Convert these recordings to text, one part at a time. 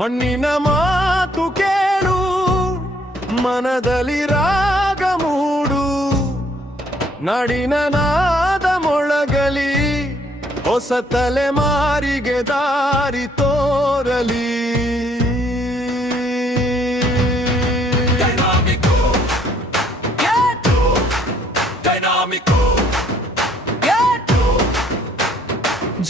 ಮಣ್ಣಿನ ಮಾತು ಕೇಳು, ಮನದಲ್ಲಿ ರಾಗ ಮೂಡು, ನಾಡಿನ ನಾದ ಮೊಳಗಲಿ, ಹೊಸ ತಲೆಮಾರಿಗೆ ದಾರಿ ತೋರಲಿ.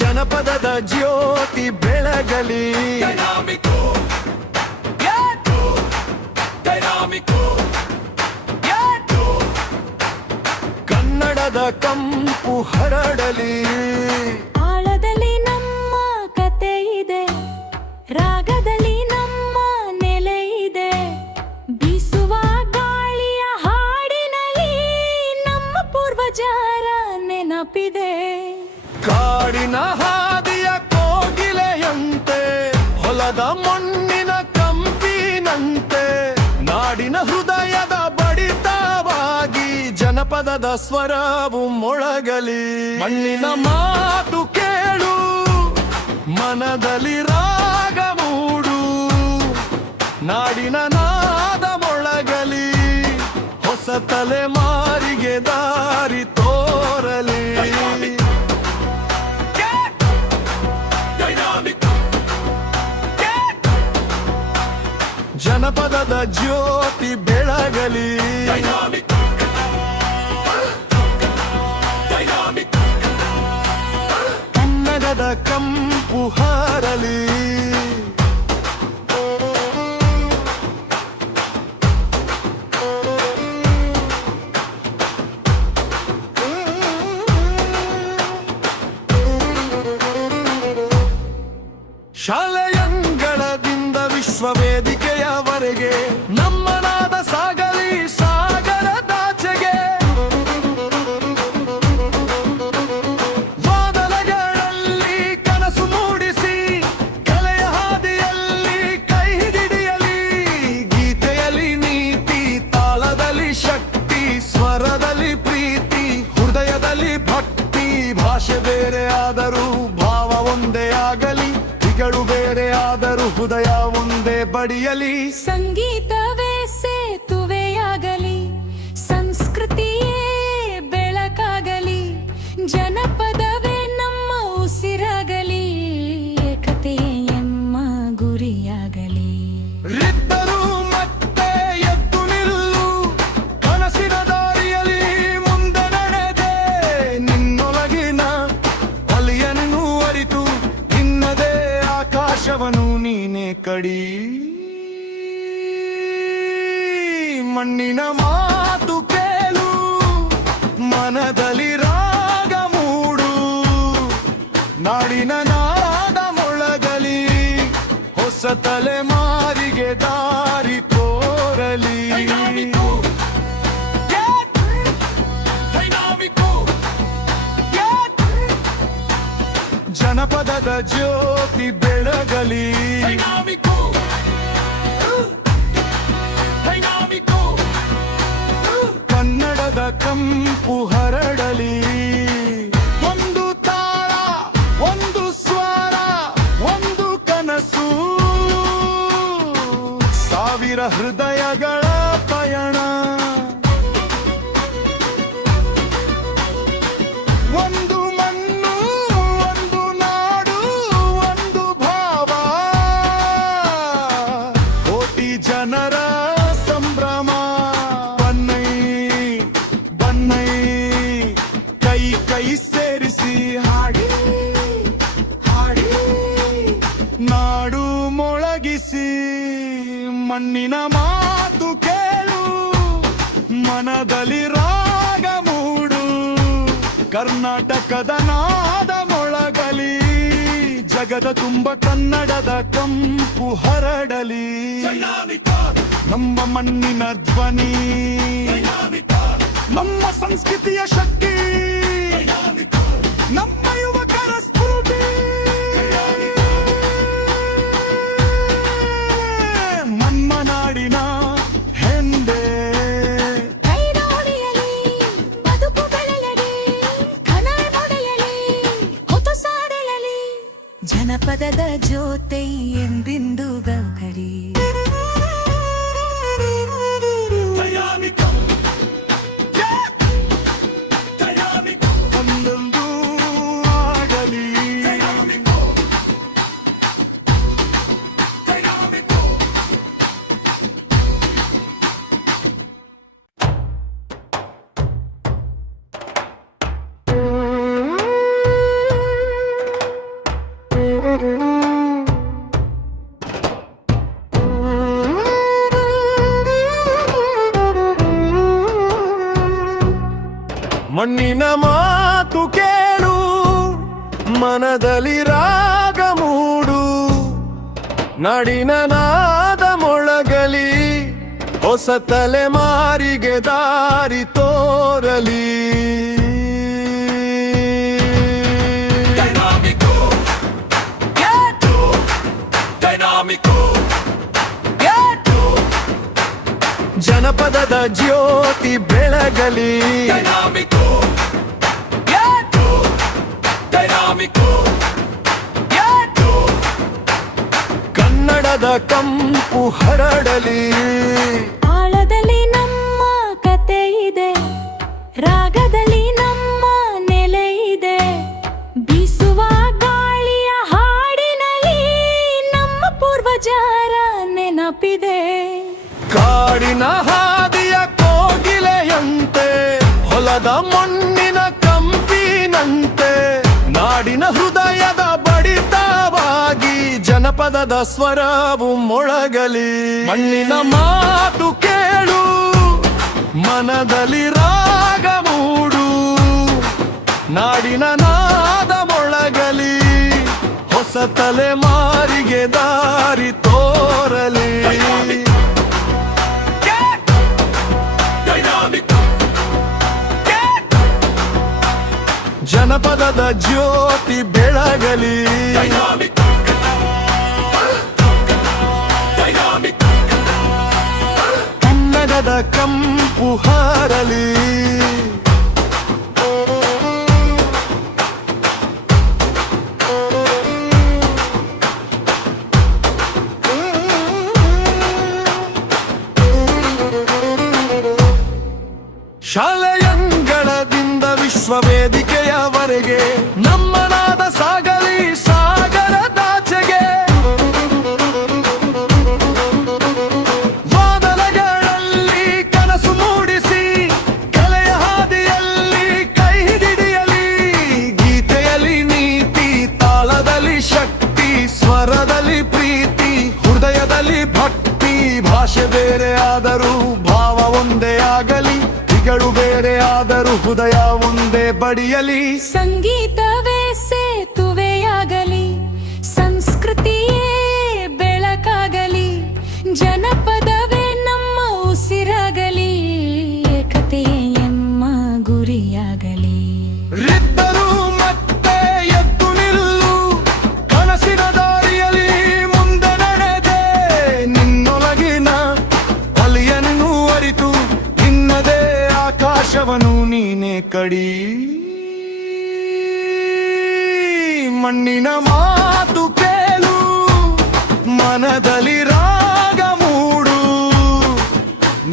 ಜನಪದದ ಜ್ಯೋತಿ ಬೆಳಗಲಿ, ಕನ್ನಡದ ಕಂಪು ಹರಡಲಿ. ಆಳದಲ್ಲಿ ನಮ್ಮ ಕತೆ ಇದೆ, ರಾಗದಲ್ಲಿ ನಮ್ಮ ನೆಲೆ ಇದೆ, ಬೀಸುವ ಗಾಳಿಯ ಹಾಡಿನಲ್ಲಿ ನಮ್ಮ ಪೂರ್ವಜರ ನೆನಪಿದೆ. ಕಾಡಿನ ಹಾದಿಯ ಕೋಗಿಲೆಯಂತೆ, ಹೊಲದ ಮಣ್ಣಿನ ಕಂಪಿನಂತೆ, ನಾಡಿನ ಹೃದಯದ ಬಡಿತವಾಗಿ ಜನಪದದ ಸ್ವರವು ಮೊಳಗಲಿ. ಮಣ್ಣಿನ ಮಾತು ಕೇಳು, ಮನದಲ್ಲಿ ರಾಗ ಮೂಡು, ನಾಡಿನ ನಾದ ಮೊಳಗಲಿ, ಹೊಸ ತಲೆಮಾರಿಗೆ ದಾರಿ ತೋರಲಿ. ಜನಪದದ ಜ್ಯೋತಿ ಬೆಳಗಲಿ, ಕನ್ನಡದ ಕಂಪು ಹಾರಲಿ. ಶಾಲೆಯಂಗಳದಿಂದ ವಿಶ್ವವೇದಿಕೆಯವರೆಗೆ ನಮ್ಮ ನಾದ ಸಾಗಲಿ ಸಾಗರದಾಚೆಗೆ. ವಾದನಗಳಲ್ಲಿ ಕನಸು ಮೂಡಿಸಿ, ಕಲೆಯ ಹಾದಿಯಲ್ಲಿ ಕೈ ಹಿಡಿಯಲಿ. ಗೀತೆಯಲ್ಲಿ ನೀತಿ, ತಾಳದಲ್ಲಿ ಶಕ್ತಿ, ಸ್ವರದಲ್ಲಿ ಪ್ರೀತಿ, ಹೃದಯದಲ್ಲಿ ಭಕ್ತಿ. ಭಾಷೆ ಬೇರೆ ಆದರೂ ಭಾವ ಒಂದೇ ಆಗಲಿ, ಗಳು ಬೇರೆ ಆದರೂ ಹೃದಯ ಒಂದೇ ಬಡಿಯಲಿ. ಸಂಗೀತವೇ ಸೇತುವೆಯಾಗಲಿ, ಸಂಸ್ಕೃತಿಯೇ ಬೆಳಕಾಗಲಿ, ಜನಪದವೇ ನಮ್ಮ ಉಸಿರಾಗಲಿ, ಏಕತೆಯೇ ನಮ್ಮ ಗುರಿಯಾಗಲಿ. ರಿದ್ದರು ಮತ್ತೆ ಎದ್ದು ನಿಲ್ಲು, ಕನಸಿನ ದಾರಿಯಲ್ಲಿ ಮುಂದೆ ನಡೆದೆ, ನಿನ್ನೊಳಗಿನ ಅಲಿಯನ್ನು ಅರಿತು ನಿನ್ನದೇ ಆಕಾಶವನು ನೀನೆ ಕಡಿ. ಮಣ್ಣಿನ ಮಾತು ಕೇಳು, ಮನದಲ್ಲಿ ರಾಗ ಮೂಡು, ನಾಡಿನ ನಾದ ಮೊಳಗಲಿ, ಹೊಸ ತಲೆಮಾರಿಗೆ ದಾರಿ ತೋರಲಿ. ಜನಪದದ ಜ್ಯೋತಿ ಬೆಳಗಲಿ, ಕನ್ನಡದ ಕಂಪು ಹರಡಲಿ. ಒಂದು ತಾಳ, ಒಂದು ಸ್ವರ, ಒಂದು ಕನಸು, ಸಾವಿರ ಹೃದಯಗಳ ಪಯಣ. ಒಂದು ಮಣ್ಣು, ಒಂದು ನಾಡು, ಒಂದು ಭಾವ, ಕೋಟಿ ಜನರ ಸಂಭ್ರಮ. ಬನ್ನೈ ಬನ್ನೈ ಕೈ ಕೈ ಸೇರಿಸಿ ಹಾಡಿ ಹಾಡಿ, ನಾಡು ಮೊಳಗಿಸಿ. ಮಣ್ಣಿನ ಮಾತು ಕೇಳು, ಮನದಲ್ಲಿ ರಾಗ ಮೂಡು, ಕರ್ನಾಟಕದ ನಾದ ಮೊಳಗಲಿ, ಜಗದ ತುಂಬ ಕನ್ನಡದ ಕಂಪು ಹರಡಲಿ. ನಮ್ಮ ಮಣ್ಣಿನ ಧ್ವನಿ, ನಮ್ಮ ಸಂಸ್ಕೃತಿಯ ಶಕ್ತಿ, ನಮ್ಮ ಯುವಕರ ಸ್ಫೂರ್ತಿ. ನಮ್ಮ ನಾಡಿನ ಹೆಂಡೆ, ಬದುಕು ಬೆಳೆಯಲಿ, ಕನಸು ಹೊಡೆಯಲಿ, ಹೊತ್ತು ಸಾಡಲಿ, ಜನಪದದ ಜೊತೆ ಎಂದೆಂದು ಗೌಕರಿ ಒಂದೊಂದು ಆಗಲಿ ಮಣ್ಣಿನ ಮಾತು ಕೇಳು, ಮನದಲ್ಲಿ ರಾಗ ಮೂಡು, ನಾಡಿನ ನಾದ ಮೊಳಗಲಿ, ಹೊಸ ತಲೆಮಾರಿಗೆ ದಾರಿ ತೋರಲಿ. ಜನಪದದ ಜ್ಯೋತಿ ಬೆಳಗಲಿ, ಕನ್ನಡದ ಕಂಪು ಹರಡಲಿ. ಆಳದಲ್ಲಿ ನಮ್ಮ ಕತೆ ಇದೆ, ರಾಗದಲ್ಲಿ ನಮ್ಮ ನೆಲೆ ಇದೆ, ಬೀಸುವ ಗಾಳಿಯ ಹಾಡಿನಲ್ಲಿ ನಮ್ಮ ಪೂರ್ವಜರ ನೆನಪಿದೆ. ಕಾಡಿನ ಹಾದಿಯ ಕೋಗಿಲೆಯಂತೆ, ಹೊಲದ ಮಣ್ಣಿನ ಕಂಪಿನಂತೆ, ನಾಡಿನ ಹೃದಯದ ಬಡಿತವಾಗಿ ಜನಪದದ ಸ್ವರವು ಮೊಳಗಲಿ. ಮಣ್ಣಿನ ಮಾತು ಕೇಳು, ಮನದಲ್ಲಿ ರಾಗ ಮೂಡು, ನಾಡಿನ ನಾದ ಮೊಳಗಲಿ, ಹೊಸ ತಲೆಮಾರಿಗೆ ದಾರಿ ತೋರಲಿ. ಜನಪದದ ಜ್ಯೋತಿ ಬೆಳಗಲಿ, ಕನ್ನಡದ ಕಂಪು ಹಾರಲಿ. ಶಾಲೆಯಂಗಳದಿಂದ ವಿಶ್ವವೇದಿಕೆಯವರೆಗೆ ನಮ್ಮ ನಾದ ಸಾಗಲಿ ಸಾಗರದಾಚೆಗೆ. ವಾದನಗಳಲ್ಲಿ ಕನಸು ಮೂಡಿಸಿ, ಕಲೆಯ ಹಾದಿಯಲ್ಲಿ ಕೈ ಹಿಡಿಯಲಿ. ಗೀತೆಯಲ್ಲಿ ನೀತಿ, ತಾಳದಲ್ಲಿ ಶಕ್ತಿ, ಸ್ವರದಲ್ಲಿ ಪ್ರೀತಿ, ಹೃದಯದಲ್ಲಿ ಭಕ್ತಿ. ಭಾಷೆ ಬೇರೆ ಆದರೂ ಭಾವ ಒಂದೇ ಆಗಲಿ, ಗಳು ಬೇರೆ ಆದರೂ ಹೃದಯ ಒಂದೇ ಬಡಿಯಲಿ. ಸಂಗೀತವೇ ಸೇತುವೆಯಾಗಲಿ, ಸಂಸ್ಕೃತಿಯೇ ಬೆಳಕಾಗಲಿ, ಜನಪದವೇ ನಮ್ಮ ಉಸಿರಾಗಲಿ, ಏಕತೆಯೇ ಎಮ್ಮ ಗುರಿಯಾಗಲಿ. ರಿದ್ದರು ಮತ್ತೆ ಎದ್ದು ನಿಲ್ಲು, ಕನಸಿನ ದಾರಿಯಲ್ಲಿ ಮುಂದೆ ನಡೆದೆ, ನಿನ್ನೊಳಗಿನ ಅಲಿಯನ್ನು ಅರಿತು ನಿನ್ನದೇ ಆಕಾಶವನು ನೀನೆ ಕಡಿ. ಮಣ್ಣಿನ ಮಾತು ಕೇಳು, ಮನದಲ್ಲಿ ರಾಗ ಮೂಡು,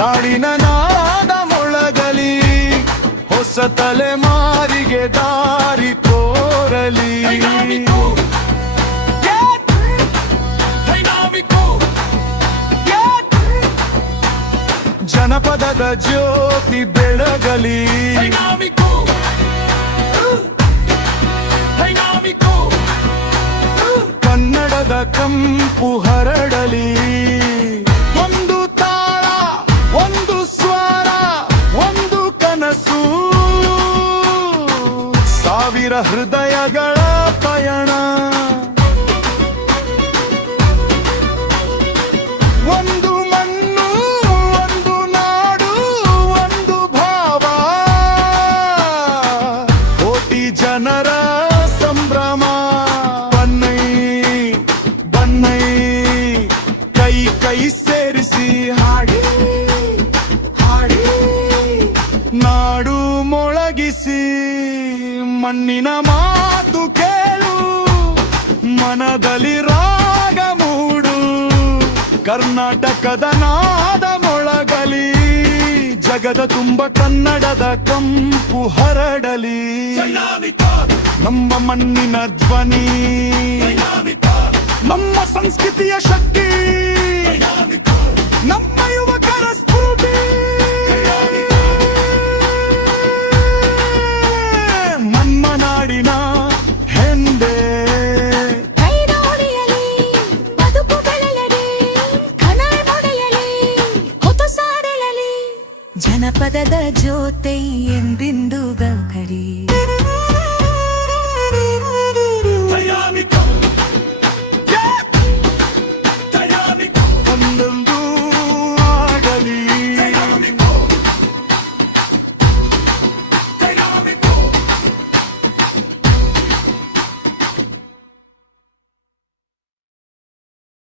ನಾಡಿನ ನಾದ ಮೊಳಗಲಿ, ಹೊಸ ತಲೆಮಾರಿಗೆ ದಾರಿ ತೋರಲಿ. ಜನಪದದ ಜ್ಯೋತಿ ಬೆಳಗಲಿ, ಕನ್ನಡದ ಕಂಪು ಹರಡಲಿ. ಒಂದು ತಾಳ, ಒಂದು ಸ್ವರ, ಒಂದು ಕನಸು, ಸಾವಿರ ಹೃದಯಗಳ ಪಯಣ. ಒಂದು ಮಣ್ಣು, ಒಂದು ನಾಡು, ಒಂದು ಭಾವ, ಕೋಟಿ ಜನರ ಸಂಭ್ರಮ. ಬನ್ನೈ ಬನ್ನೈ ಕೈ ಕೈ ಸೇರಿಸಿ ಹಾಡಿ ಹಾಡಿ, ನಾಡು ಮೊಳಗಿಸಿ. ಮಣ್ಣಿನ ಮನದಲ್ಲಿ ರಾಗ ಮೂಡು ಕರ್ನಾಟಕದ ನಾದ ಮೊಳಗಲಿ ಜಗದ ತುಂಬ ಕನ್ನಡದ ಕಂಪು ಹರಡಲಿ ನಮ್ಮ ಮಣ್ಣಿನ ಧ್ವನಿ ನಮ್ಮ ಸಂಸ್ಕೃತಿಯ ಶಕ್ತಿ ನಮ್ಮ ಯುವಕರ ಸ್ಫೂರ್ತಿ ನಮ್ಮ ನಾಡಿನ ಹೆಂಡೆ ಕೈನೋಡಿಯಲಿ ಬದುಕು ಬೆಳೆಯಲಿ ಕನೈ ಮುಡಿಯಲಿ ಹೊತ್ತು ಸಾರಳಲಿ ಜನಪದದ ಜೊತೆ ಎಂದೆಂದು ಗೌಕರಿ